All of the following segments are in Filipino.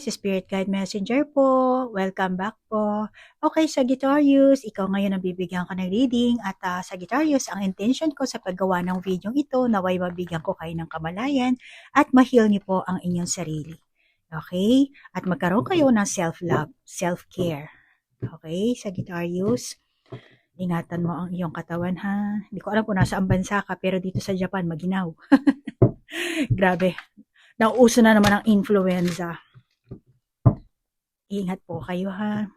guys, Spirit Guide Messenger po. Welcome back po. Okay, Sagittarius, ikaw ngayon ang bibigyan ko ng reading at Sagittarius, ang intention ko sa paggawa ng video ito naway mabigyan ko kayo ng kamalayan at ma-heal niyo po ang inyong sarili. Okay? At magkaroon kayo ng self-love, self-care. Okay, Sagittarius, ingatan mo ang iyong katawan ha. Hindi ko alam kung nasa ang bansa ka pero dito sa Japan maginaw. Grabe. Nauuso na naman ang influenza. Ingat po kayo ha.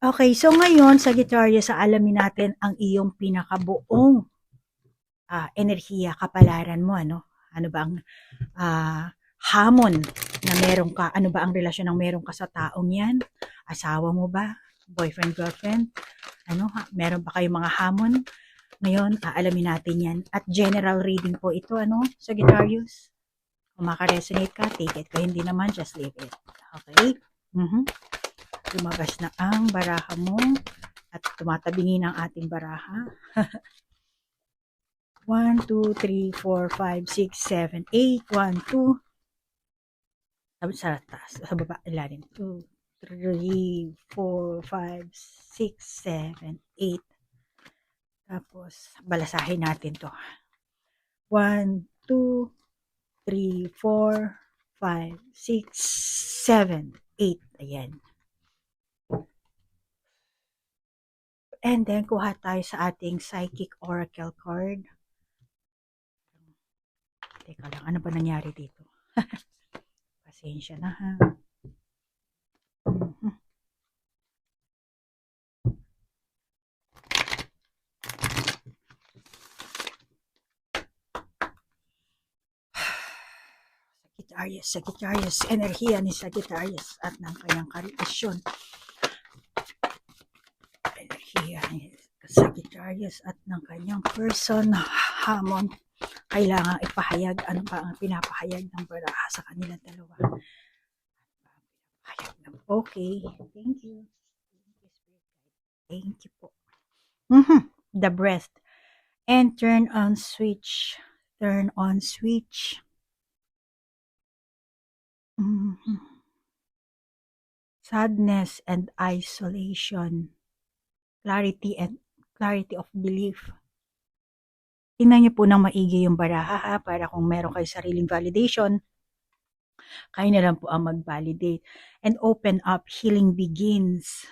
Okay, so ngayon Sagittarius, alamin natin ang iyong pinakabuong enerhiya, kapalaran mo, ano? Ano ba ang hamon na meron ka? Ano ba ang relasyon ng meron ka sa taong yan? Asawa mo ba? Boyfriend, girlfriend? Ano? Meron ba kayong mga hamon? Ngayon, aalamin natin yan. At general reading po ito, ano, Sagittarius? Kung makaresonate ka, take it. Kung hindi naman, just leave it. Okay? Lumabas na ang baraha mo at tumatabingin ang ating baraha. 1, 2, 3, 4, 5, 6, 7, 8. 1, 2. Sa taas, sa baba, ilalim. 2, 3, 4, 5, 6, 7, 8. Tapos, balasahin natin to. 1, 2, 3, 4, 5, 6, 7, 8. Ayan. And then, kuha tayo sa ating Psychic Oracle card. Teka lang, ano ba nangyari dito? Pasensya na ha. Sagittarius, enerhiya ni Sagittarius at ng kanyang karelasyon. Enerhiya ni Sagittarius at ng kanyang person, hamon. Kailangan ipahayag, ano ba ang pinapahayag ng baraha sa kanilang dalawa. Okay, thank you. Thank you po. The breath. And turn on switch. Turn on switch. Sadness and isolation. Clarity of belief. Tingnan niyo po ng maigi yung baraha ha, para kung meron kayo sariling validation, kayo na lang po ang mag-validate. And open up, healing begins.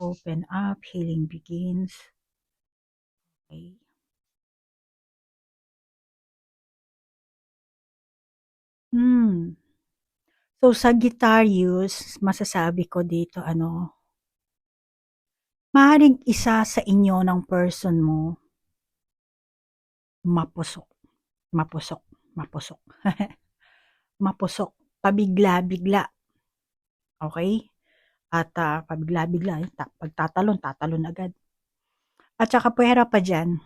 Open up, healing begins. Okay. So, Sagittarius, masasabi ko dito, ano, maaaring isa sa inyo ng person mo, mapusok, mapusok, pabigla-bigla. Okay? At pabigla-bigla, pagtatalon, tatalon agad. At saka pwera pa dyan,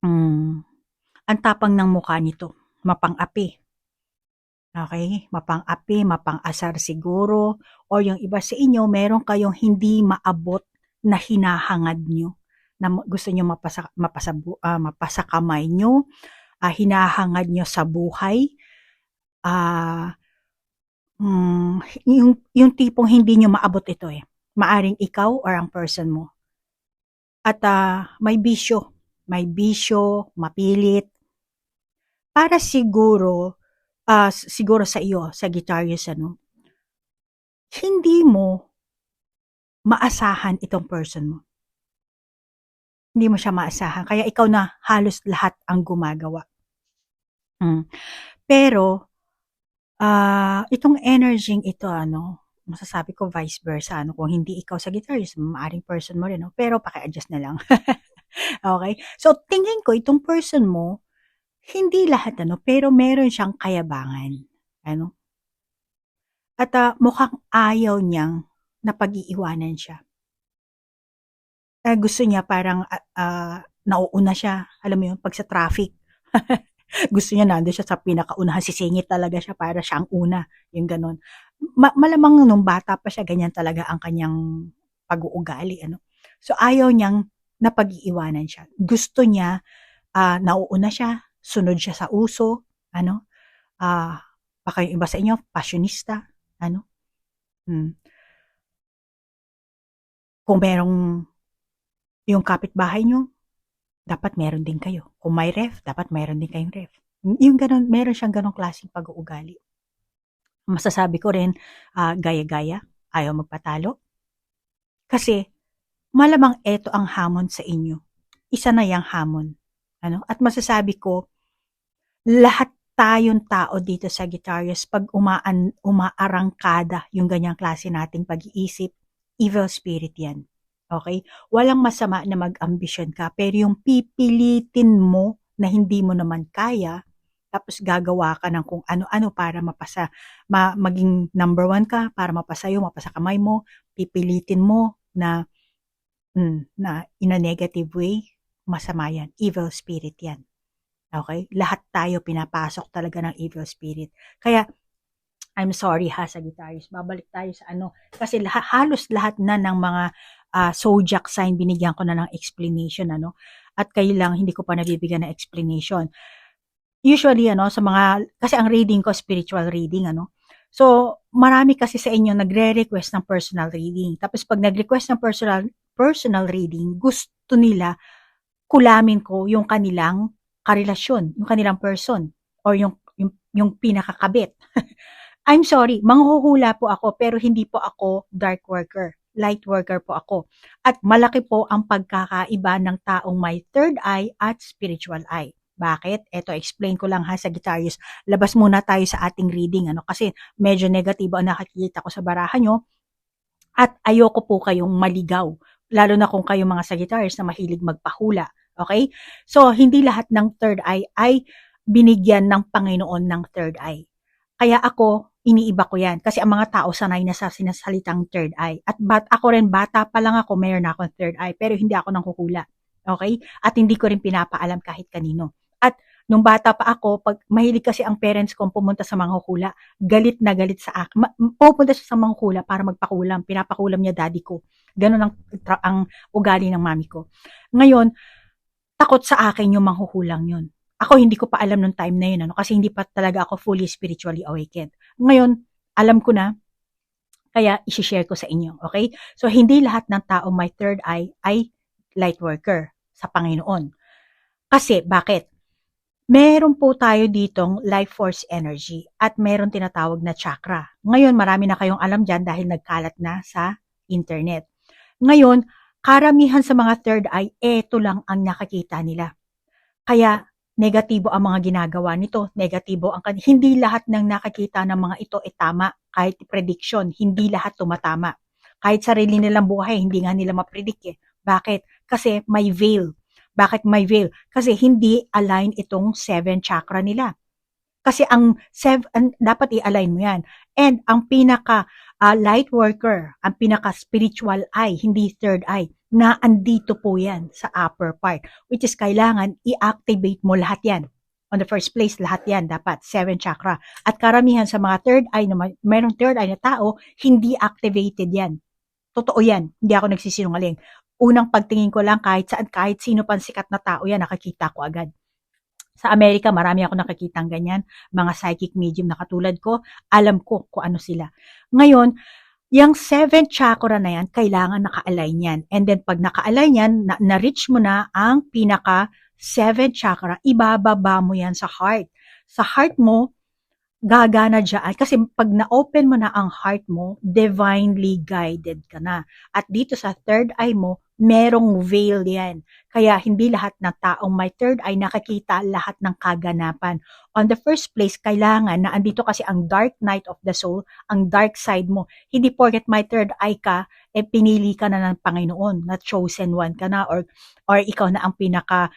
ang tapang ng mukha nito, mapang-api. Okay? Mapang-api, mapang-asar siguro, o yung iba sa inyo, meron kayong hindi maabot na hinahangad nyo, na gusto nyo mapasa kamay nyo, hinahangad nyo sa buhay, yung tipong hindi nyo maabot ito eh. Maaring ikaw or ang person mo. At may bisyo, mapilit. Para siguro sa iyo, Sagittarius, ano, hindi mo maasahan itong person mo. Hindi mo siya maasahan. Kaya ikaw na halos lahat ang gumagawa. Pero, itong energy ito, ano, masasabi ko vice versa, ano, kung hindi ikaw Sagittarius, maaaring person mo rin, no? Pero paki-adjust na lang. Okay? So, tingin ko, itong person mo, hindi lahat, ano, pero meron siyang kayabangan. Ano? At mukhang ayaw niyang napag-iiwanan siya. Gusto niya parang nauuna siya. Alam mo yun, pag sa traffic. Gusto niya nandun siya sa pinakaunahan. Sisingit talaga siya para siya ang una. Yung ganun. Malamang nung bata pa siya, ganyan talaga ang kanyang pag-uugali. Ano? So, ayaw niyang napag-iiwanan siya. Gusto niya, nauuna siya, sunod siya sa uso, ano, Baka yung iba sa inyo, fashionista, ano? Kung merong yung kapitbahay nyo, dapat meron din kayo. Kung may ref, dapat meron din kayong ref. Yung ganun, meron siyang ganong klaseng pag-uugali. Masasabi ko rin, gaya-gaya, ayaw magpatalo. Kasi, malamang eto ang hamon sa inyo. Isa na yung hamon. Ano? At masasabi ko, lahat tayong tao dito sa Sagittarius, pag umaarangkada yung ganyang klase nating pag-iisip, evil spirit yan. Okay? Walang masama na mag-ambisyon ka, pero yung pipilitin mo na hindi mo naman kaya, tapos gagawa ka ng kung ano-ano para mapasa, maging number 1 ka, para mapasa kamay mo, pipilitin mo na in a negative way, masama yan. Evil spirit yan. Okay? Lahat tayo pinapasok talaga ng evil spirit. Kaya, I'm sorry ha, Sagittarius. Babalik tayo sa kasi halos lahat na ng mga zodiac sign, binigyan ko na ng explanation, At kayo lang, hindi ko pa nabibigyan ng explanation. Usually, sa mga, kasi ang reading ko, spiritual reading, So, marami kasi sa inyo nagre-request ng personal reading. Tapos pag nag-request ng personal reading, gusto nila kulamin ko yung kanilang karelasyon, yung kanilang person, or yung pinakakabit. I'm sorry, manghuhula po ako, pero hindi po ako dark worker. Light worker po ako. At malaki po ang pagkakaiba ng taong may third eye at spiritual eye. Bakit? Ito, explain ko lang ha, Sagittarius. Labas muna tayo sa ating reading, kasi medyo negatibo ang nakikita ko sa barahan nyo. At ayoko po kayong maligaw. Lalo na kung kayo mga Sagittarius na mahilig magpahula. Okay? So, hindi lahat ng third eye ay binigyan ng Panginoon ng third eye. Kaya ako, iniiba ko yan. Kasi ang mga tao sanay na sa sinasalitang third eye. At ako rin, bata pa lang ako, mayroon na akong third eye. Pero hindi ako nanghuhula. Okay? At hindi ko rin pinapaalam kahit kanino. At nung bata pa ako, pag mahilig kasi ang parents ko pumunta sa manghuhula, galit na galit sa akin. Pupunta siya sa manghuhula para magpakulam. Pinapakulam niya daddy ko. Ganun ang ugali ng mami ko. Ngayon, takot sa akin yung manghuhulang yun. Ako hindi ko pa alam nung time na yun, kasi hindi pa talaga ako fully spiritually awakened. Ngayon, alam ko na, kaya isi-share ko sa inyo, okay? So, hindi lahat ng tao may third eye ay light worker sa Panginoon. Kasi, bakit? Meron po tayo ditong life force energy at meron tinatawag na chakra. Ngayon, marami na kayong alam dyan dahil nagkalat na sa internet. Ngayon, karamihan sa mga third eye, eto lang ang nakakita nila. Kaya, negatibo ang mga ginagawa nito, negatibo ang hindi lahat ng nakakita ng mga ito ay tama, kahit prediction, hindi lahat tumatama. Kahit sarili nilang buhay, hindi nga nila mapredict eh. Bakit? Kasi may veil. Bakit may veil? Kasi hindi align itong 7 chakra nila. Kasi dapat i-align mo yan. And ang pinaka light worker, ang pinaka spiritual eye, hindi third eye, na andito po yan sa upper part, which is kailangan i-activate mo lahat yan. On the first place, lahat yan dapat, 7 chakra. At karamihan sa mga third eye, mayroong third eye na tao, hindi activated yan. Totoo yan, hindi ako nagsisinungaling. Unang pagtingin ko lang, kahit sino pang sikat na tao yan, nakakita ko agad. Sa Amerika, marami ako nakikitang ganyan, mga psychic medium na katulad ko, alam ko kung ano sila. Ngayon, yung 7 chakra na yan, kailangan naka-align yan. And then pag naka-align yan, na-reach mo na ang pinaka 7 chakra, ibababa mo yan sa heart. Sa heart mo, gagana dyan. Kasi pag na-open mo na ang heart mo, divinely guided ka na. At dito sa third eye mo, merong veil yan. Kaya hindi lahat ng taong may third eye nakakita lahat ng kaganapan. On the first place, kailangan na andito kasi ang dark night of the soul, ang dark side mo. Hindi porket may third eye ka, pinili ka na ng Panginoon, na chosen one ka na, or ikaw na ang pinaka,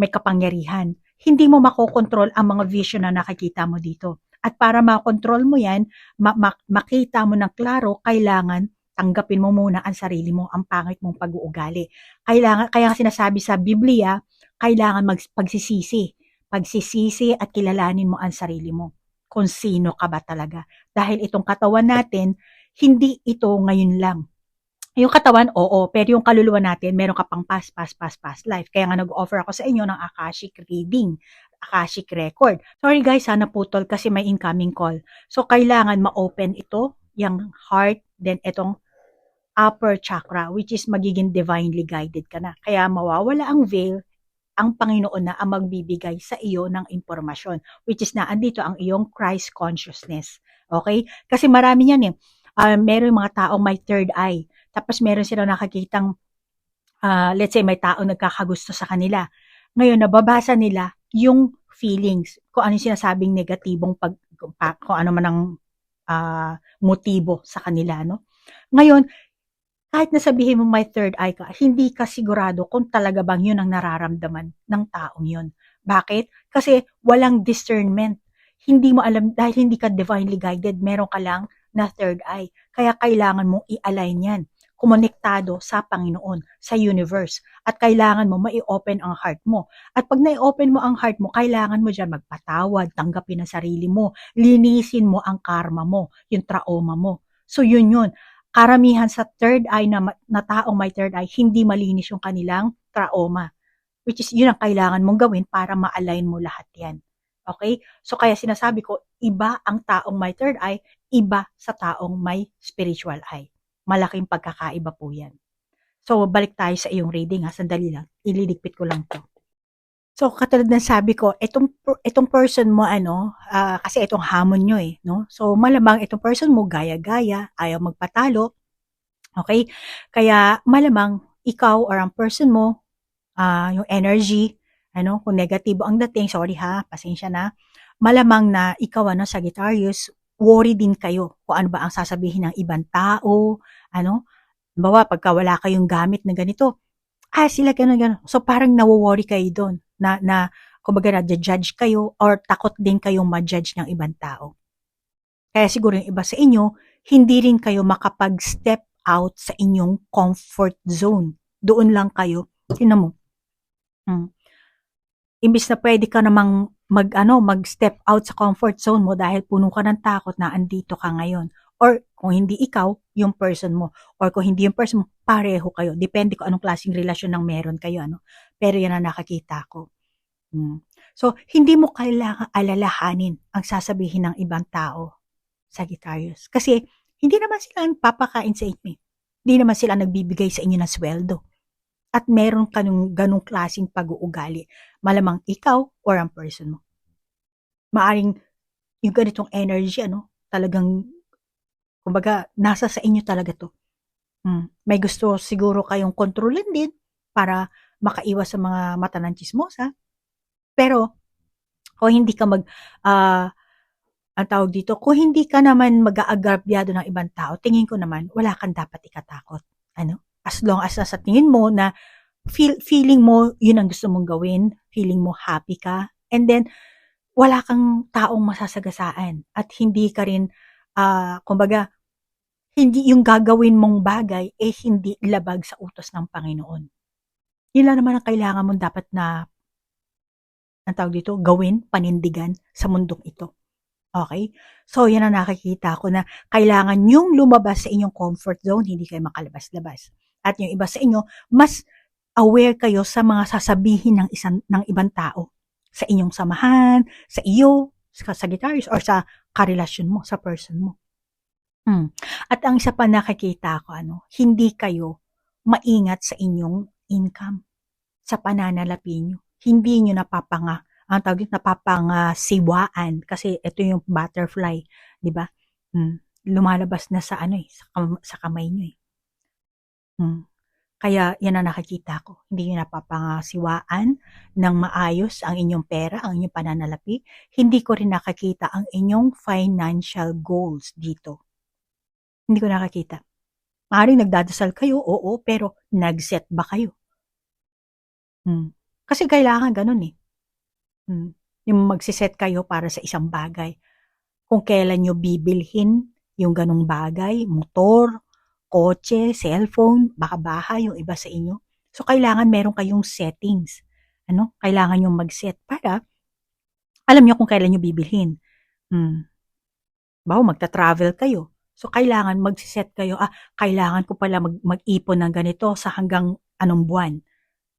may kapangyarihan. Hindi mo makokontrol ang mga vision na nakikita mo dito. At para makontrol mo yan, makita mo ng klaro, kailangan tanggapin mo muna ang sarili mo, ang pangit mong pag-uugali. Kaya sinasabi sa Biblia, kailangan pagsisisi. Pagsisisi at kilalanin mo ang sarili mo. Kung sino ka ba talaga. Dahil itong katawan natin, hindi ito ngayon lang. Yung katawan, oo, pero yung kaluluwa natin, meron ka pang past life. Kaya nga nag-offer ako sa inyo ng Akashic reading, Akashic record. Sorry guys, sana putol kasi may incoming call. So, kailangan ma-open ito, yung heart, then itong upper chakra, which is magiging divinely guided ka na. Kaya mawawala ang veil, ang Panginoon na ang magbibigay sa iyo ng impormasyon, which is na andito ang iyong Christ consciousness. Okay? Kasi marami yan eh. Meron mga taong may third eye. Tapos meron silang nakakitang, let's say may tao nagkakagusto sa kanila. Ngayon, nababasa nila yung feelings, kung ano yung sinasabing negatibong kung ano man ang motibo sa kanila. No? Ngayon, kahit na sabihin mo may third eye ka, hindi ka sigurado kung talaga bang yun ang nararamdaman ng taong yun. Bakit? Kasi walang discernment. Hindi mo alam, dahil hindi ka divinely guided, meron ka lang na third eye. Kaya kailangan mong i-align yan. Kumonektado sa Panginoon, sa universe. At kailangan mo mai-open ang heart mo. At pag na-open mo ang heart mo, kailangan mo dyan magpatawad, tanggapin ang sarili mo, linisin mo ang karma mo, yung trauma mo. So yun yun. Karamihan sa third eye na taong may third eye, hindi malinis yung kanilang trauma. Which is, yun ang kailangan mong gawin para ma-align mo lahat yan. Okay? So, kaya sinasabi ko, iba ang taong may third eye, iba sa taong may spiritual eye. Malaking pagkakaiba po yan. So, balik tayo sa iyong reading ha. Sandali lang. Ililigpit ko lang to. So, katulad ng sabi ko, itong person mo, kasi itong hamon nyo eh, no? So, malamang itong person mo, gaya-gaya, ayaw magpatalo, okay? Kaya, malamang, ikaw or ang person mo, yung energy, kung negatibo ang dating, sorry ha, pasensya na, malamang na ikaw, Sagittarius, worry din kayo kung ano ba ang sasabihin ng ibang tao, bawa, pagka wala kayong gamit na ganito, sila gano'n. So, parang nawo-worry kayo doon na kumbaga na-judge kayo or takot din kayong ma-judge ng ibang tao. Kaya siguro yung iba sa inyo, hindi rin kayo makapag-step out sa inyong comfort zone. Doon lang kayo. Tingnan mo. Imbis na pwede ka namang mag-step out sa comfort zone mo dahil puno ka ng takot na andito ka ngayon. Or kung hindi ikaw, yung person mo. Or kung hindi yung person mo, pareho kayo. Depende kung anong klaseng relasyon ng meron kayo. Pero yan ang nakakita ko. So, hindi mo kailangan alalahanin ang sasabihin ng ibang tao, Sagittarius. Kasi, hindi naman sila ang papakain sa inyo. Hindi naman sila nagbibigay sa inyo ng sweldo. At meron ka ng ganong klaseng pag-uugali. Malamang ikaw or ang person mo. Maaring yung ganitong energy, talagang, kumbaga, nasa sa inyo talaga to. May gusto siguro kayong kontrolin din para makaiwas sa mga mata ng chismosa. Pero, kung hindi ka ang tawag dito, kung hindi ka naman mag-aagrabyado ng ibang tao, tingin ko naman, wala kang dapat ikatakot. As long as sa tingin mo na feeling mo, yun ang gusto mong gawin, feeling mo happy ka, and then, wala kang taong masasagasaan at hindi ka rin, kumbaga, hindi yung gagawin mong bagay, hindi labag sa utos ng Panginoon. Yun lang naman ang kailangan mong dapat na ang tawag dito, gawin, panindigan sa mundong ito. Okay? So, yan ang nakikita ko na kailangan yung lumabas sa inyong comfort zone, hindi kayo makalabas-labas. At yung iba sa inyo, mas aware kayo sa mga sasabihin ng ibang tao. Sa inyong samahan, sa iyo, sa Sagittarius, or sa karelasyon mo, sa person mo. At ang isa pa nakikita ko, hindi kayo maingat sa inyong income, sa pananalapi nyo. Hindi nyo napapangasiwaan kasi ito yung butterfly, 'di ba? Lumalabas na sa sa kamay nyo eh. Kaya yan ang nakikita ko. Hindi nyo napapangasiwaan ng maayos ang inyong pera, ang inyong pananalapi. Hindi ko rin nakakita ang inyong financial goals dito. Hindi ko nakakita. Maaaring nagdadasal kayo, oo, pero nag-set ba kayo? Kasi kailangan ganun eh. Yung magsiset kayo para sa isang bagay. Kung kailan nyo bibilhin yung ganung bagay, motor, kotse, cellphone, baka bahay, yung iba sa inyo. So, kailangan meron kayong settings. Kailangan yung mag-set para alam nyo kung kailan nyo bibilhin. Magta-travel kayo. So, kailangan magsiset kayo, kailangan ko pala mag-ipon ng ganito sa hanggang anong buwan.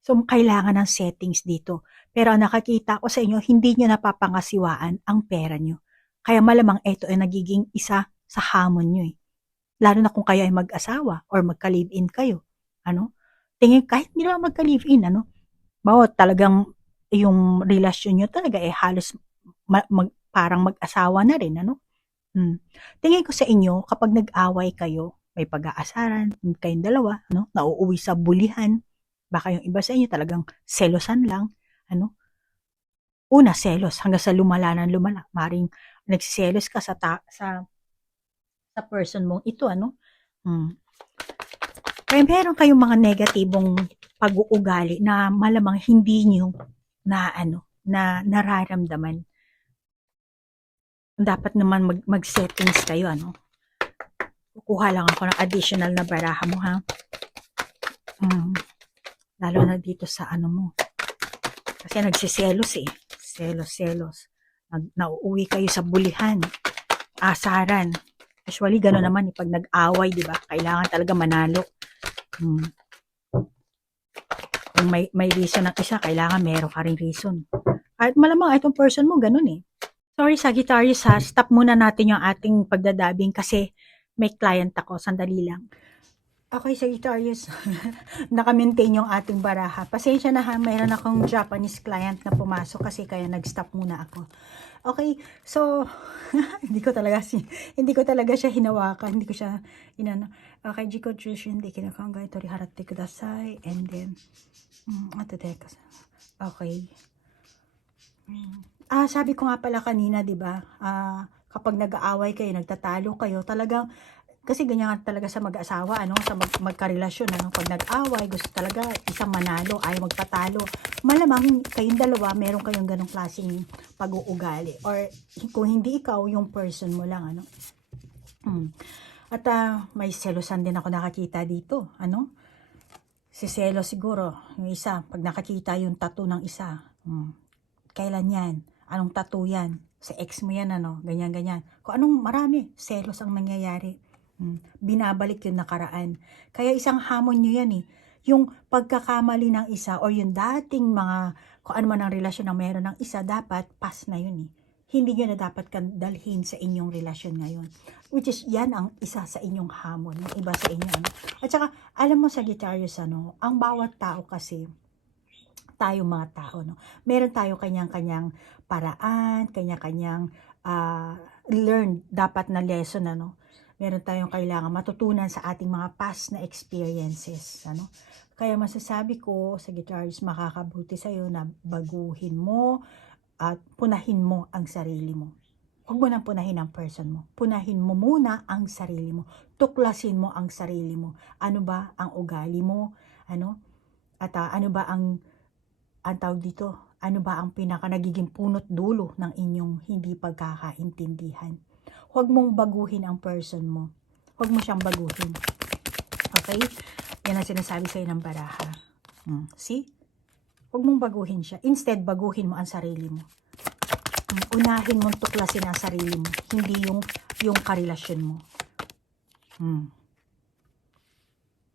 So, kailangan ng settings dito. Pero nakakita ko sa inyo, hindi nyo napapangasiwaan ang pera nyo. Kaya malamang ito ay nagiging isa sa hamon nyo eh. Lalo na kung kayo ay mag-asawa or magka-live-in kayo. Ano? Tingin kahit hindi naman magka-live-in, ano? Bawat talagang yung relasyon nyo talaga eh halos parang mag-asawa na rin, ano? Tingin ko sa inyo, kapag nag-away kayo, may pag-aasaran, kayong dalawa, no? Nauuwi sa bulihan, baka yung iba sa inyo talagang selosan lang, ano? Una, selos, hanggang sa lumala ng lumala. Maring nagsiselos ka sa person mong ito, ano? Kaya meron kayong mga negatibong pag-uugali na malamang hindi nyo na nararamdaman. Dapat naman mag-settings kayo, ano? Kukuha lang ako ng additional na baraha mo, ha? Lalo na dito sa ano mo. Kasi nagsiselos eh. Selos. Nauuwi kayo sa bulihan. Asaran. Usually, gano'n naman eh. Pag nag-away, di ba? Kailangan talaga manalo. Kung may reason ng isa, kailangan meron ka rin reason. At malamang itong person mo, gano'n eh. Sorry, Sagittarius ha. Stop muna natin yung ating pagdadabing kasi may client ako. Sandali lang. Okay, Sagittarius. Naka-maintain yung ating baraha. Pasensya na ha. Mayroon akong Japanese client na pumasok kasi kaya nag-stop muna ako. Okay, so hindi ko talaga siya hinawakan. Hindi ko siya inano. Okay, Jiko Jushin, hindi kinakanggay. Tori harate kudasai. And then, okay. Sabi ko nga pala kanina, di ba? Kapag nag-aaway kayo, nagtatalo kayo, talagang kasi ganyan talaga sa mag-asawa, ano, sa magkarelasyon, ano, pag nag-away, gusto talaga isang manalo, ayaw magpatalo. Malamang kayong dalawa, meron kayong ganong klaseng pag-uugali. Or kung hindi ikaw, yung person mo lang, ano. At may selosan din ako nakakita dito, ano. Si Selo siguro, yung isa, pag nakakita yung tattoo ng isa, kailan yan? Anong tattoo yan? Sa ex mo yan, ano, ganyan. Kung anong marami, selos ang nangyayari. Binabalik yung nakaraan. Kaya isang hamon nyo yan eh. Yung pagkakamali ng isa or yung dating mga, kung ano man ang relasyon na meron ng isa, dapat pass na yun eh. Hindi nyo na dapat dalhin sa inyong relasyon ngayon. Which is, yan ang isa sa inyong hamon. Yung iba sa inyo. Ano? At saka, alam mo Sagittarius, ano, ang bawat tao kasi, tayo mga tao, no? Meron tayo kanyang-kanyang paraan, kanya-kanyang learn dapat na lesson, ano? Meron tayong kailangan matutunan sa ating mga past na experiences, ano? Kaya masasabi ko, Sagittarius, makakabuti sa'yo na baguhin mo at punahin mo ang sarili mo. Huwag mo nang punahin ang person mo. Punahin mo muna ang sarili mo. Tuklasin mo ang sarili mo. Ano ba ang ugali mo? Ano? At ano ba ang tawag dito? Ano ba ang pinaka nagiging punot dulo ng inyong hindi pagkakaintindihan? Huwag mong baguhin ang person mo. Huwag mo siyang baguhin. Okay? Yan ang sinasabi sa'yo ng baraha. See? Huwag mong baguhin siya. Instead, baguhin mo ang sarili mo. Unahin mong tuklasin ang sarili mo. Hindi yung karelasyon mo.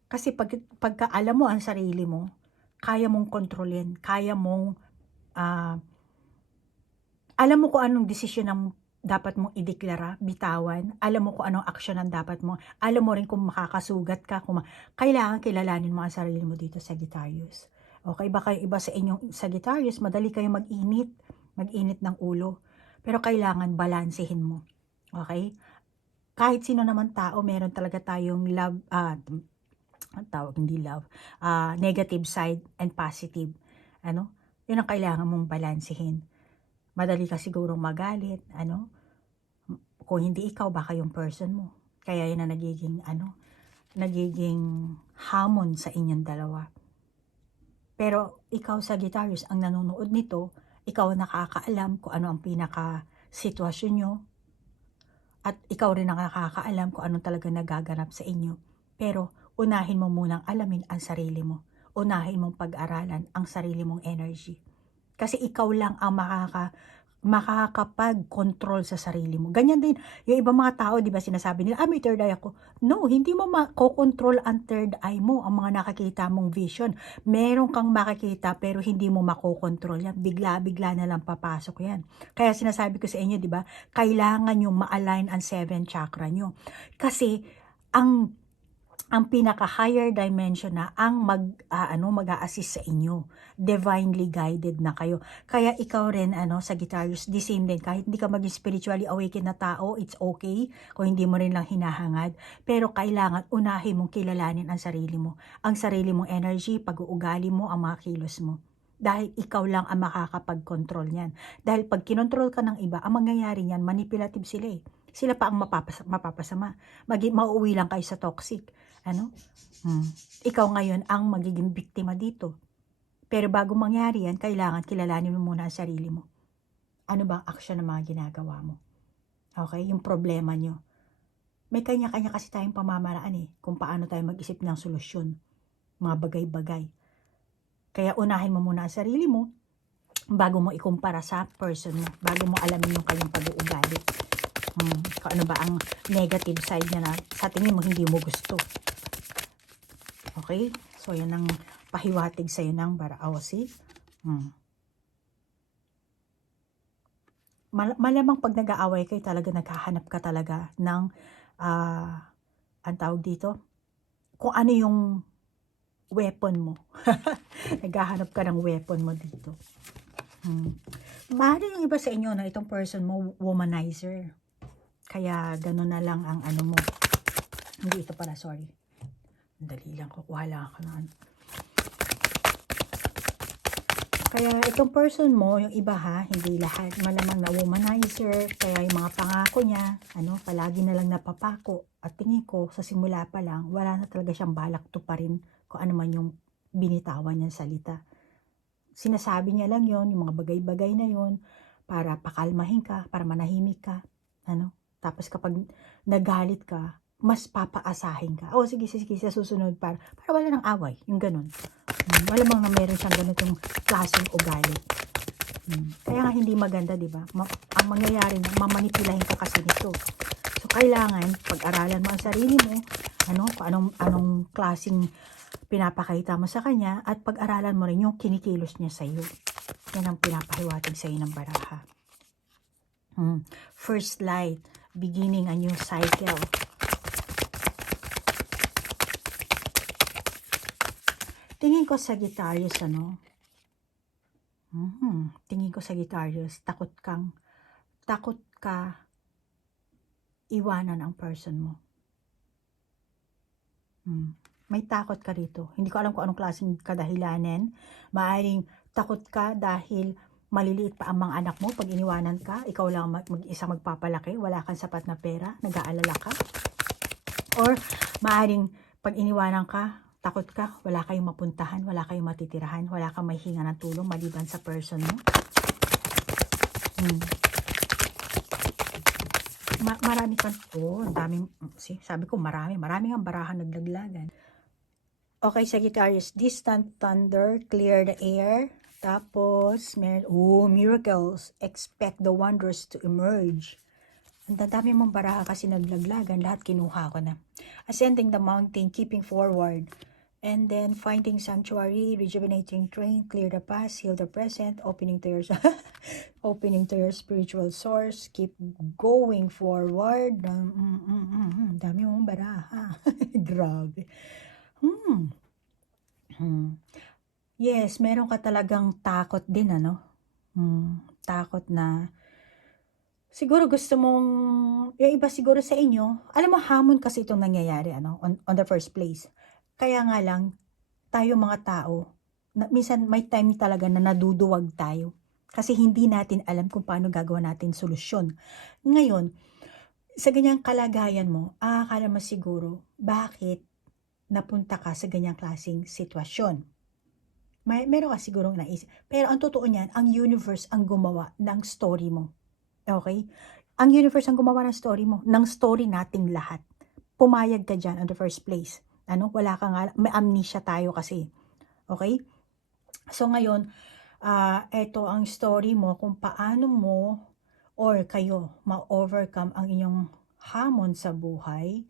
Kasi pagka alam mo ang sarili mo, kaya mong kontrolin. Kaya mong alam mo kung anong desisyon ang dapat mong ideklara, bitawan, alam mo kung anong aksyon ang dapat mo, alam mo rin kung makakasugat ka, kailangan kilalanin mo ang sarili mo dito, Sagittarius. Okay, baka iba sa inyong Sagittarius, madali kayong mag-init ng ulo, pero kailangan balansehin mo. Okay? Kahit sino naman tao, meron talaga tayong negative side and positive. Ano? Yun ang kailangan mong balansehin. Madali ka sigurong magalit, ano? Kung hindi ikaw, baka yung person mo. Kaya yun ang nagiging hamon sa inyong dalawa. Pero ikaw, Sagittarius, ang nanonood nito, ikaw ang nakakaalam kung ano ang pinaka-sitwasyon nyo. At ikaw rin ang nakakaalam kung anong talaga nagaganap sa inyo. Pero unahin mo munang alamin ang sarili mo. Unahin mong pag-aralan ang sarili mong energy. Kasi ikaw lang ang makakapag-control sa sarili mo. Ganyan din, yung ibang mga tao, di ba, sinasabi nila, may third eye ako. No, hindi mo makokontrol ang third eye mo, ang mga nakakita mong vision. Meron kang makikita, pero hindi mo makokontrol yan. Bigla-bigla na lang papasok yan. Kaya sinasabi ko sa inyo, di ba, kailangan nyo ma-align ang 7 chakra nyo. Kasi, ang pinaka-higher dimension na ang mag-a-assist sa inyo. Divinely guided na kayo. Kaya ikaw rin, Sagittarius, the same din. Kahit hindi ka maging spiritually awakened na tao, it's okay kung hindi mo rin lang hinahangad. Pero kailangan unahin mong kilalanin ang sarili mo. Ang sarili mong energy, pag-uugali mo, ang mga kilos mo. Dahil ikaw lang ang makakapag-control niyan. Dahil pag kinontrol ka ng iba, ang mangyayari niyan, manipulative sila eh. Sila pa ang mapapasama. Mauuwi lang kayo sa toxic. Ikaw ngayon ang magiging biktima dito. Pero bago mangyari yan, kailangan kilalanin mo muna ang sarili mo. Ano ba ang aksyon ng mga ginagawa mo? Okay? Yung problema nyo. May kanya-kanya kasi tayong pamamaraan kung paano tayo mag-isip ng solusyon. Mga bagay-bagay. Kaya unahin mo muna ang sarili mo bago mo ikumpara sa person mo. Bago mo alamin yung kanyang pag-uugali. Kung ano ba ang negative side niya na sa tingin mo hindi mo gusto. Okay? So, yan ang pahiwatig sa'yo ng Baraawasi. Malamang pag nag-aaway kayo talaga, naghahanap ka talaga ng, ang tawag dito, kung ano yung weapon mo. Naghahanap ka ng weapon mo dito. Mahali yung iba sa inyo na itong person mo, womanizer. Kaya gano'n na lang ang ano mo. Hindi ito pala, sorry. Dali lang, kukuha lang ako na. Kaya itong person mo, yung iba hindi lahat, malamang na womanizer, kaya yung mga pangako niya, palagi na lang napapako. At tingin ko, sa simula pa lang, wala na talaga siyang balak tuparin kung ano man yung binitawan niyang salita. Sinasabi niya lang yon, yung mga bagay-bagay na yon, para pakalmahin ka, para manahimik ka. Tapos kapag nagalit ka, mas papaasahin ka. Sige, sa susunod para wala nang away. Yung ganun. Malamang na meron siyang ganitong klaseng ugali. Kaya nga hindi maganda, di ba? Ang mangyayari na, mamanipulahin ka kasi nito. So, kailangan, pag-aralan mo ang sarili mo, kung anong klaseng pinapakita mo sa kanya, at pag-aralan mo rin yung kinikilos niya sa iyo. Yan ang pinapahiwatig sa iyo ng baraha. First light, beginning a new cycle. Tingin ko Sagittarius, tingin ko Sagittarius, takot ka iwanan ang person mo. May takot ka rito. Hindi ko alam kung anong klaseng kadahilanan. Maaaring takot ka dahil maliliit pa ang mga anak mo pag iniwanan ka. Ikaw lang mag-isa magpapalaki. Wala kang sapat na pera. Nag-aalala ka. Or maaaring pag iniwanan ka, takot ka, wala kayong mapuntahan, wala kayong matitirahan, wala kang mahihinga ng tulong maliban sa person mo. Marami kang, daming, sabi ko marami ang barahan naglaglagan. Okay, Sagittarius, distant thunder, clear the air. Tapos, miracles, expect the wonders to emerge. Ang dami mong baraha kasi naglaglagan, lahat kinuha ko na. Ascending the mountain, keeping forward. And then, finding sanctuary, rejuvenating train, clear the past, heal the present, opening to your spiritual source, keep going forward. Dami mong baraha. Grabe. Yes, meron ka talagang takot din, takot na, siguro gusto mong, yung iba siguro sa inyo, alam mo, hamon kasi itong nangyayari, on the first place. Kaya nga lang, tayo mga tao, minsan may time talaga na naduduwag tayo. Kasi hindi natin alam kung paano gagawa natin solusyon. Ngayon, sa ganyang kalagayan mo, akala mo siguro, bakit napunta ka sa ganyang klaseng sitwasyon? Meron ka siguro naisip. Pero ang totoo niyan, ang universe ang gumawa ng story mo. Okay? Ang universe ang gumawa ng story mo, ng story nating lahat. Pumayag ka dyan in the first place. Wala ka nga, may amnesia tayo kasi. Okay? So ngayon, Eto ang story mo kung paano mo or kayo ma-overcome ang inyong hamon sa buhay.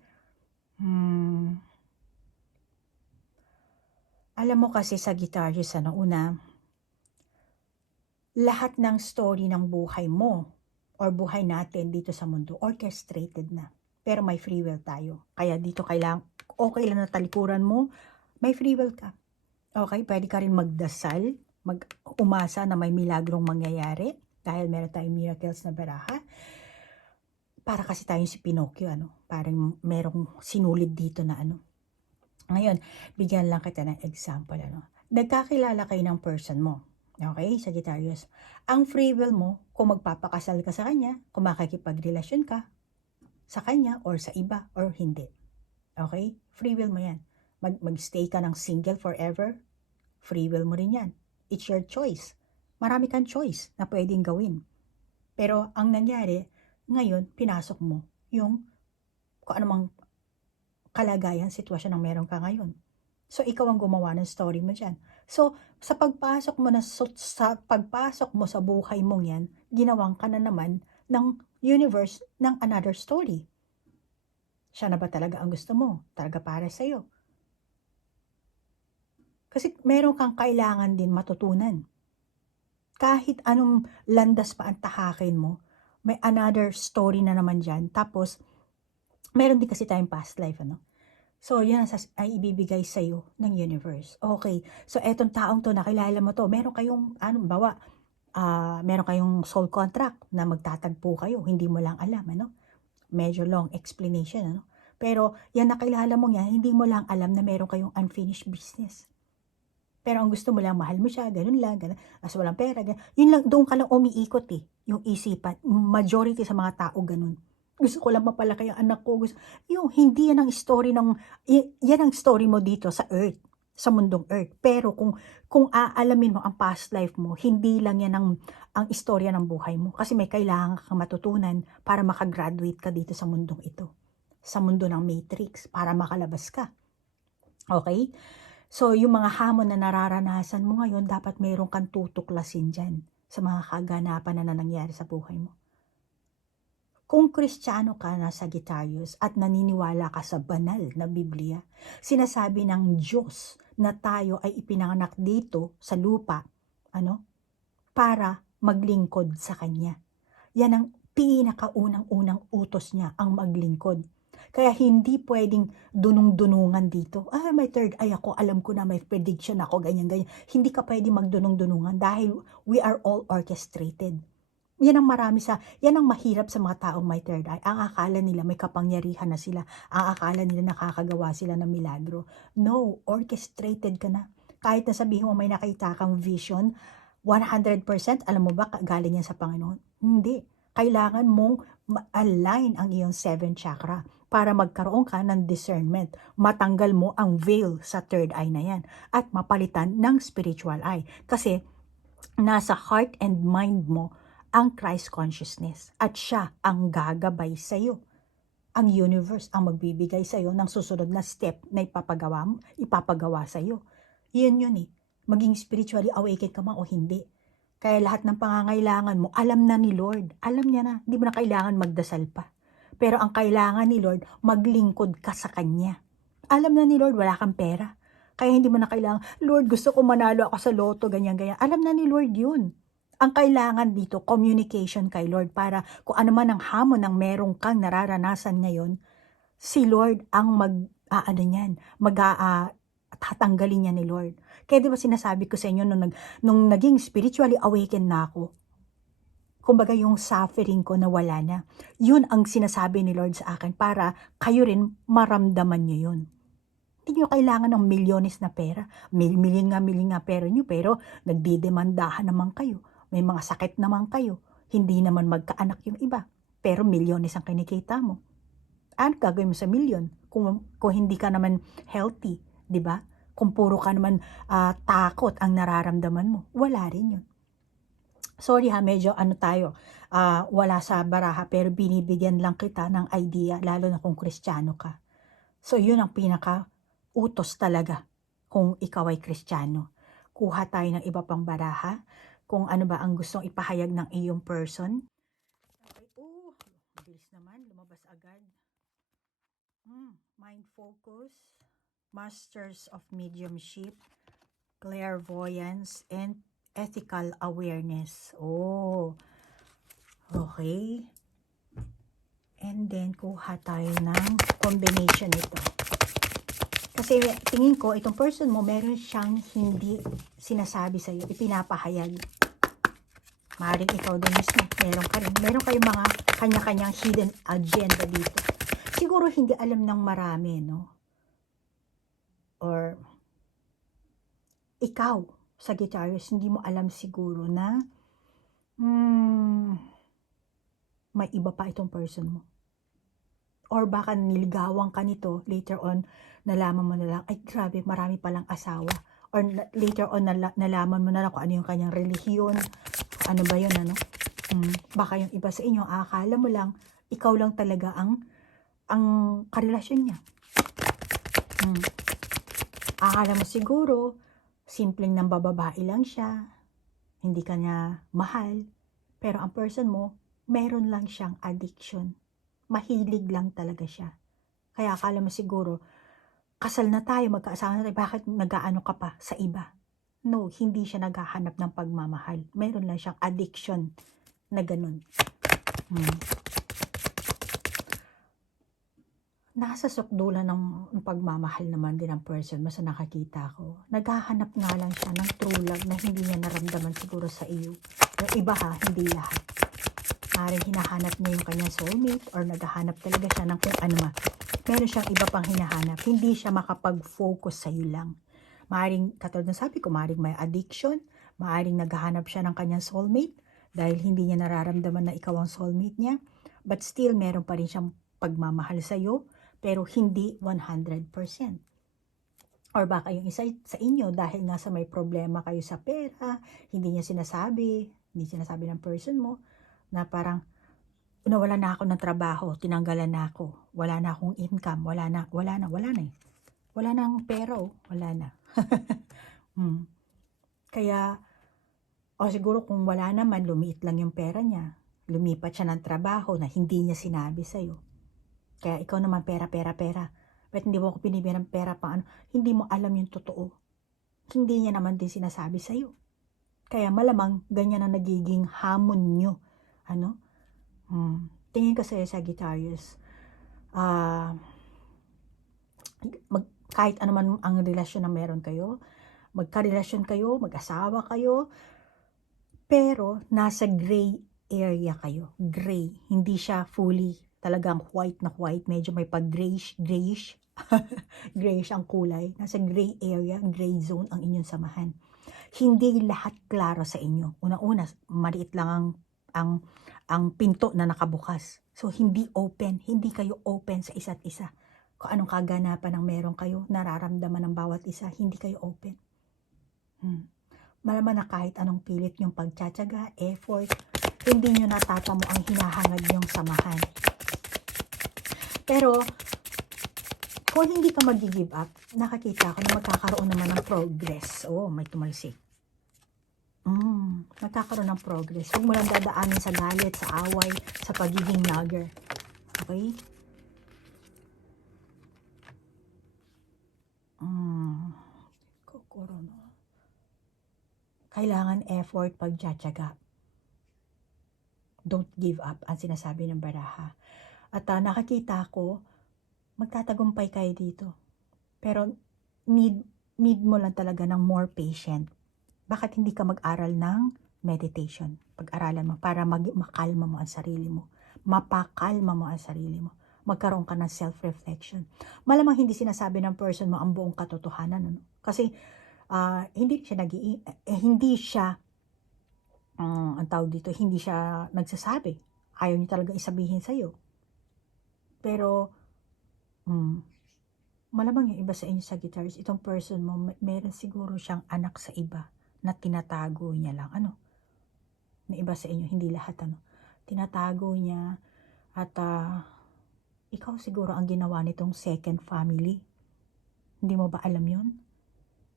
Alam mo kasi sa Sagittarius, una, lahat ng story ng buhay mo or buhay natin dito sa mundo, orchestrated na. Pero may free will tayo. Kaya dito okay lang na talikuran mo, may free will ka. Okay, pwede ka rin magdasal, umasa na may milagrong mangyayari dahil meron tayong miracles na baraha. Para kasi tayong si Pinocchio, parang merong sinulid dito na Ngayon, bigyan lang kita ng example, Nagkakilala kayo ng person mo. Okay, Sagittarius. Ang free will mo, kung magpapakasal ka sa kanya, kung makikipagrelasyon ka sa kanya or sa iba or hindi. Okay? Free will mo yan. Magstay ka ng single forever, free will mo rin yan. It's your choice. Marami kang choice na pwedeng gawin. Pero ang nangyari, ngayon, pinasok mo yung kung anumang kalagayan, sitwasyon ng meron ka ngayon. So, ikaw ang gumawa ng story mo dyan. So, sa pagpasok mo sa buhay mong yan, ginawang ka na naman ng universe ng another story. Siya na ba talaga ang gusto mo? Talaga para sa'yo? Kasi meron kang kailangan din matutunan. Kahit anong landas pa ang tahakin mo, may another story na naman dyan. Tapos, meron din kasi tayong past life, So, yan ay ibibigay sa'yo ng universe. Okay. So, etong taong to, nakilala mo to, meron kayong, meron kayong soul contract na magtatagpo kayo. Hindi mo lang alam, Medyo long explanation, Pero, yan nakilala mo yan, hindi mo lang alam na meron kayong unfinished business. Pero ang gusto mo lang, mahal mo siya, ganun lang, as walang pera, ganun. Yun lang, doon ka lang umiikot yung isipan. Majority sa mga tao, ganun. Gusto ko lang mapalaki ang anak ko. Hindi yan ang story yan ang story mo dito sa earth, sa mundong earth. Pero kung aalamin mo ang past life mo, hindi lang yan ang istorya ng buhay mo. Kasi may kailangan kang matutunan para makagraduate ka dito sa mundong ito. Sa mundo ng Matrix, para makalabas ka. Okay? So, yung mga hamon na nararanasan mo ngayon, dapat mayroon kang tutuklasin dyan sa mga kaganapan na nangyari sa buhay mo. Kung Kristiyano ka na Sagittarius at naniniwala ka sa banal na Biblia, sinasabi ng Diyos na tayo ay ipinanganak dito sa lupa, para maglingkod sa Kanya. Yan ang pinakaunang-unang utos niya, ang maglingkod. Kaya hindi pwedeng dunong-dunungan dito. May third eye ako, alam ko na may prediction ako, ganyan-ganyan. Hindi ka pwedeng magdunong-dunungan dahil we are all orchestrated. Yan ang mahirap sa mga taong may third eye. Ang akala nila may kapangyarihan na sila. Ang akala nila nakakagawa sila ng milagro. No, orchestrated ka na. Kahit na sabihin mo may nakita kang vision, 100% alam mo ba galing yan sa Panginoon? Hindi. Kailangan mong align ang iyong 7 chakra para magkaroon ka ng discernment. Matanggal mo ang veil sa third eye na yan at mapalitan ng spiritual eye. Kasi nasa heart and mind mo ang Christ consciousness at siya ang gagabay sa iyo. Ang universe ang magbibigay sa iyo ng susunod na step na ipapagawa sa iyo. Yun maging spiritually awakened ka man o hindi. Kaya lahat ng pangangailangan mo, alam na ni Lord. Alam niya na, hindi mo na kailangan magdasal pa. Pero ang kailangan ni Lord, maglingkod ka sa Kanya. Alam na ni Lord, wala kang pera. Kaya hindi mo na kailangan, Lord, gusto ko manalo ako sa loto, ganyan-ganyan. Alam na ni Lord yun. Ang kailangan dito, communication kay Lord para kung ano man ang hamon ng merong kang nararanasan ngayon, si Lord ang tatanggalin niya ni Lord. Kaya di ba sinasabi ko sa inyo nung naging spiritually awakened na ako, kumbaga yung suffering ko na wala na. Yun ang sinasabi ni Lord sa akin para kayo rin maramdaman nyo yun. Hindi nyo kailangan ng milyones na pera. Milyon nga pera nyo, pero nagdidemandahan naman kayo. May mga sakit naman kayo. Hindi naman magkaanak yung iba. Pero milyones ang kinikita mo. Ano gagawin mo sa milyon? Kung hindi ka naman healthy, di ba? Kung puro ka naman takot ang nararamdaman mo, wala rin yun. Sorry medyo wala sa baraha, pero binibigyan lang kita ng idea, lalo na kung Kristiyano ka. So yun ang pinaka-utos talaga kung ikaw ay Kristiyano. kuha tayo ng iba pang baraha kung ano ba ang gustong ipahayag ng iyong person. Okay. Oh, bilis naman. Lumabas agad. Mind focus, masters of mediumship, clairvoyance, and ethical awareness. Oh, okay. And then, kuha tayo ng combination nito. Kasi tingin ko, itong person mo, meron siyang hindi sinasabi sa'yo, ipinapahayag. Maaaring ikaw din mismo, meron ka rin. Meron kayong mga kanya-kanyang hidden agenda dito. Siguro hindi alam ng marami, no? Or, ikaw, Sagittarius, hindi mo alam siguro na may iba pa itong person mo. Or baka niligawan ka nito, later on, nalaman mo na lang, ay grabe, marami palang asawa. Or later on, nalaman mo na lang kung ano yung kanyang relihiyon, ano ba yun, ano? Baka yung iba sa inyo, akala mo lang, ikaw lang talaga ang karelasyon niya. Akala mo siguro, simpleng nambababae lang siya, hindi ka niya mahal, pero ang person mo, meron lang siyang addiction. Mahilig lang talaga siya. Kaya akala mo siguro, kasal na tayo, magkaasawa na tayo, bakit nag-aano ka pa sa iba? No, hindi siya naghahanap ng pagmamahal. Meron lang siyang addiction na ganun. Nasa sukdulan ng pagmamahal naman din ang person mo sa nakakita ko. Naghahanap nga lang siya ng true love na hindi niya naramdaman siguro sa iyo. Yung iba ha, hindi lahat. Maaaring hinahanap niya yung kanyang soulmate or naghahanap talaga siya ng kung ano man. Meron siyang iba pang hinahanap. Hindi siya makapag-focus sa iyo lang. Maaaring, katulad ng sabi ko, maaaring may addiction, maaaring naghahanap siya ng kanyang soulmate dahil hindi niya nararamdaman na ikaw ang soulmate niya. But still, meron pa rin siyang pagmamahal sa iyo, pero hindi 100%. Or baka yung isa sa inyo, dahil nasa may problema kayo sa pera, hindi sinasabi ng person mo, na parang, nawala na ako ng trabaho, tinanggalan na ako, wala na akong income, wala na eh. Wala na ang pera, wala na. Kaya, o siguro kung wala naman, lumiit lang yung pera niya, lumipat siya ng trabaho na hindi niya sinabi sa'yo. Kaya ikaw naman pera. Ba't hindi mo ako binibigyan ng pera pang ano? Hindi mo alam yung totoo. Hindi niya naman din sinasabi sa'yo. Kaya malamang ganyan ang nagiging hamon nyo. Ano? Tingin ko sa'yo, Sagittarius, kahit ano man ang relasyon na meron kayo, magkarelasyon kayo, mag-asawa kayo, pero nasa gray area kayo. Gray. Hindi siya fully talagang white na white, medyo may pag-grayish, grayish ang kulay. Nasa gray area, gray zone ang inyong samahan. Hindi lahat klaro sa inyo. Una-una, maliit lang ang pinto na nakabukas. So, hindi kayo open sa isa't isa. Kung anong kaganapan ng meron kayo, nararamdaman ng bawat isa, hindi kayo open. Malaman na kahit anong pilit yung pagtsatsaga, effort, hindi nyo natatamo ang hinahangad yung samahan. Pero, kung hindi ka mag-give up, nakakita ko na magkakaroon naman ng progress. Oh, may tumalsik. Magkakaroon ng progress. Huwag mo lang dadaanin sa galit, sa away, sa pagiging nagger. Okay? Kokorono. Kailangan effort, pagtsatsaga. Don't give up, ang sinasabi ng baraha. At nakakita ko, magtatagumpay kayo dito. Pero need mo lang talaga ng more patient. Bakit hindi ka mag-aral ng meditation? Pag-aralan mo para makalma mo ang sarili mo. Mapakalma mo ang sarili mo. Magkaroon ka ng self-reflection. Malamang hindi sinasabi ng person mo ang buong katotohanan. Ano? Kasi hindi siya ang tawag dito, hindi siya nagsasabi. Ayaw niya talaga isabihin sa'yo. Pero, malamang yung iba sa inyo, Sagittarius, itong person mo, meron siguro siyang anak sa iba na tinatago niya lang. Ano? Na iba sa inyo, hindi lahat, ano? Tinatago niya at ikaw siguro ang ginawa nitong second family. Hindi mo ba alam yun?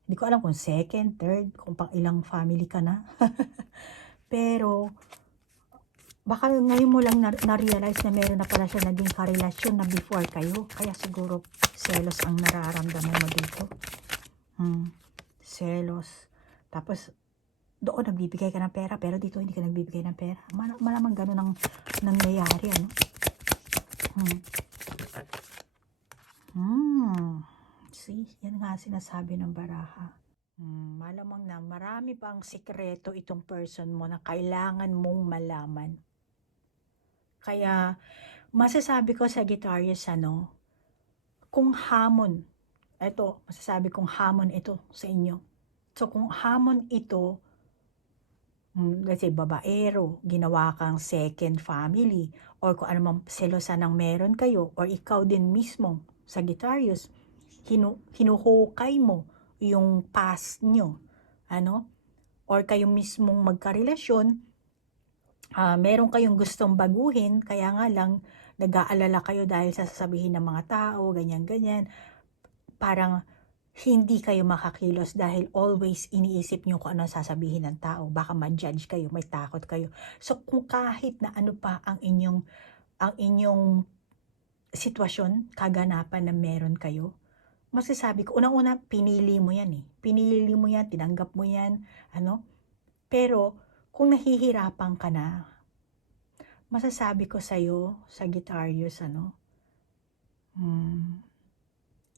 Hindi ko alam kung second, third, kung pang ilang family ka na. Pero, baka ngayon mo lang na-realize na meron na pala siya naging karelasyon na before kayo. Kaya siguro, selos ang nararamdaman mo dito. Selos. Tapos, doon nagbibigay ka ng pera, pero dito hindi ka nagbibigay ng pera. Malamang ganun ang nangyayari, ano? See, yan nga sinasabi ng baraha. Malamang na marami pang sikreto itong person mo na kailangan mong malaman. Kaya, masasabi ko sa Sagittarius, kung hamon, masasabi kong hamon ito sa inyo. So, kung hamon ito, let's say, babaero, ginawa kang second family, or kung ano mang selosan ang meron kayo, or ikaw din mismo, Sagittarius, hinuhukay mo yung past nyo, or kayo mismong magkarelasyon, meron kayong gustong baguhin, kaya nga lang, nag-aalala kayo dahil sa sasabihin ng mga tao, ganyan-ganyan, parang, hindi kayo makakilos dahil always iniisip nyo kung ano sasabihin ng tao. Baka ma-judge kayo, may takot kayo. So, kung kahit na ano pa ang inyong sitwasyon, kaganapan na meron kayo, masasabi ko, unang-una, pinili mo yan eh. Pinili mo yan, tinanggap mo yan, Pero, kung nahihirapan ka na, masasabi ko sa'yo, Sagittarius,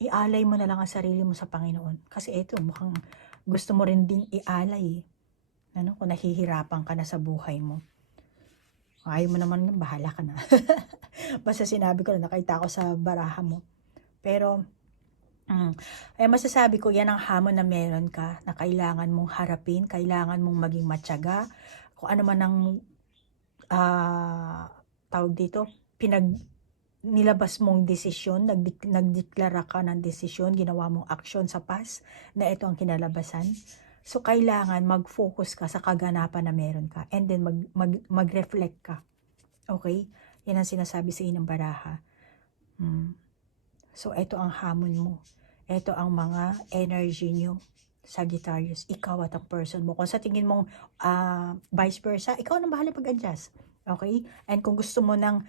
ialay mo na lang ang sarili mo sa Panginoon. Kasi ito, mukhang gusto mo rin ding ialay. Kung nahihirapan ka na sa buhay mo. Ayaw mo naman, bahala ka na. Basta sinabi ko na nakita ko sa baraha mo. Pero, masasabi ko, yan ang hamon na meron ka, na kailangan mong harapin, kailangan mong maging matyaga. Kung ano man ang, tawag dito, nilabas mong desisyon, nagdeklara ka ng desisyon, ginawa mong aksyon sa past, na ito ang kinalabasan. So, kailangan mag-focus ka sa kaganapan na meron ka, and then mag-reflect ka. Okay? Yan ang sinasabi sa inyo ng baraha. So, ito ang hamon mo. Ito ang mga energy nyo, Sagittarius. Ikaw at ang person mo. Kung sa tingin mong vice versa, ikaw ang bahala pag-adjust. Okay? And kung gusto mo ng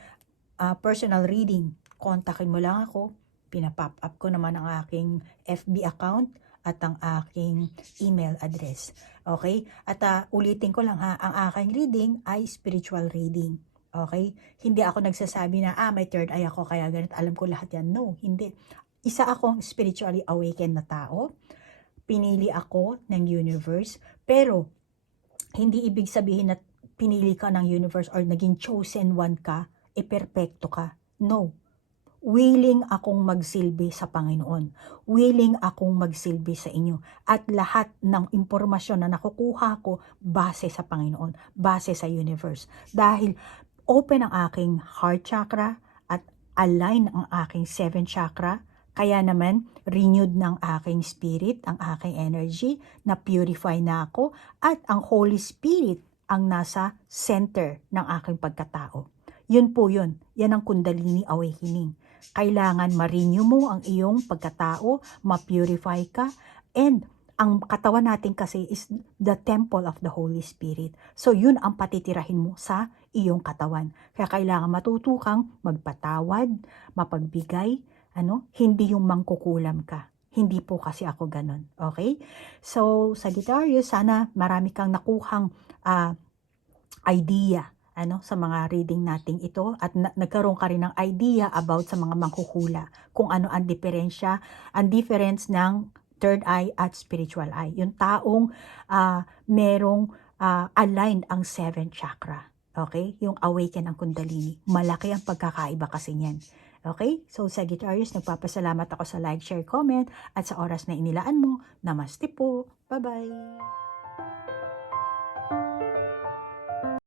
personal reading, kontakin mo lang ako. Pinapop up ko naman ang aking FB account at ang aking email address. Okay? At ulitin ko lang ang aking reading ay spiritual reading. Okay? Hindi ako nagsasabi na, may third eye ako, kaya ganit. Alam ko lahat yan. No, hindi. Isa akong spiritually awakened na tao. Pinili ako ng universe. Pero, hindi ibig sabihin na pinili ka ng universe or naging chosen one ka, perpekto ka. No. Willing akong magsilbi sa Panginoon. Willing akong magsilbi sa inyo. At lahat ng impormasyon na nakukuha ko, base sa Panginoon, base sa universe. Dahil open ang aking heart chakra at align ang aking 7 chakra, kaya naman renewed ng aking spirit, ang aking energy, na purify na ako, at ang Holy Spirit ang nasa center ng aking pagkatao. Yun po yun. Yan ang Kundalini Awakening. Kailangan ma-renew mo ang iyong pagkatao, ma-purify ka, and ang katawan natin kasi is the temple of the Holy Spirit. So yun ang patitirahin mo sa iyong katawan. Kaya kailangan matuto kang magpatawad, mapagbigay, hindi yung mangkukulam ka. Hindi po kasi ako ganun. Okay? So, Sagittarius, sana marami kang nakuhang idea sa mga reading nating ito, at nagkaroon ka rin ng idea about sa mga mangkuhula, kung ano ang difference ng third eye at spiritual eye. Yung taong merong aligned ang 7 chakra. Okay? Yung awaken ang Kundalini. Malaki ang pagkakaiba kasi niyan. Okay? So, Sagittarius, nagpapasalamat ako sa like, share, comment, at sa oras na inilaan mo. Namaste po. Bye-bye.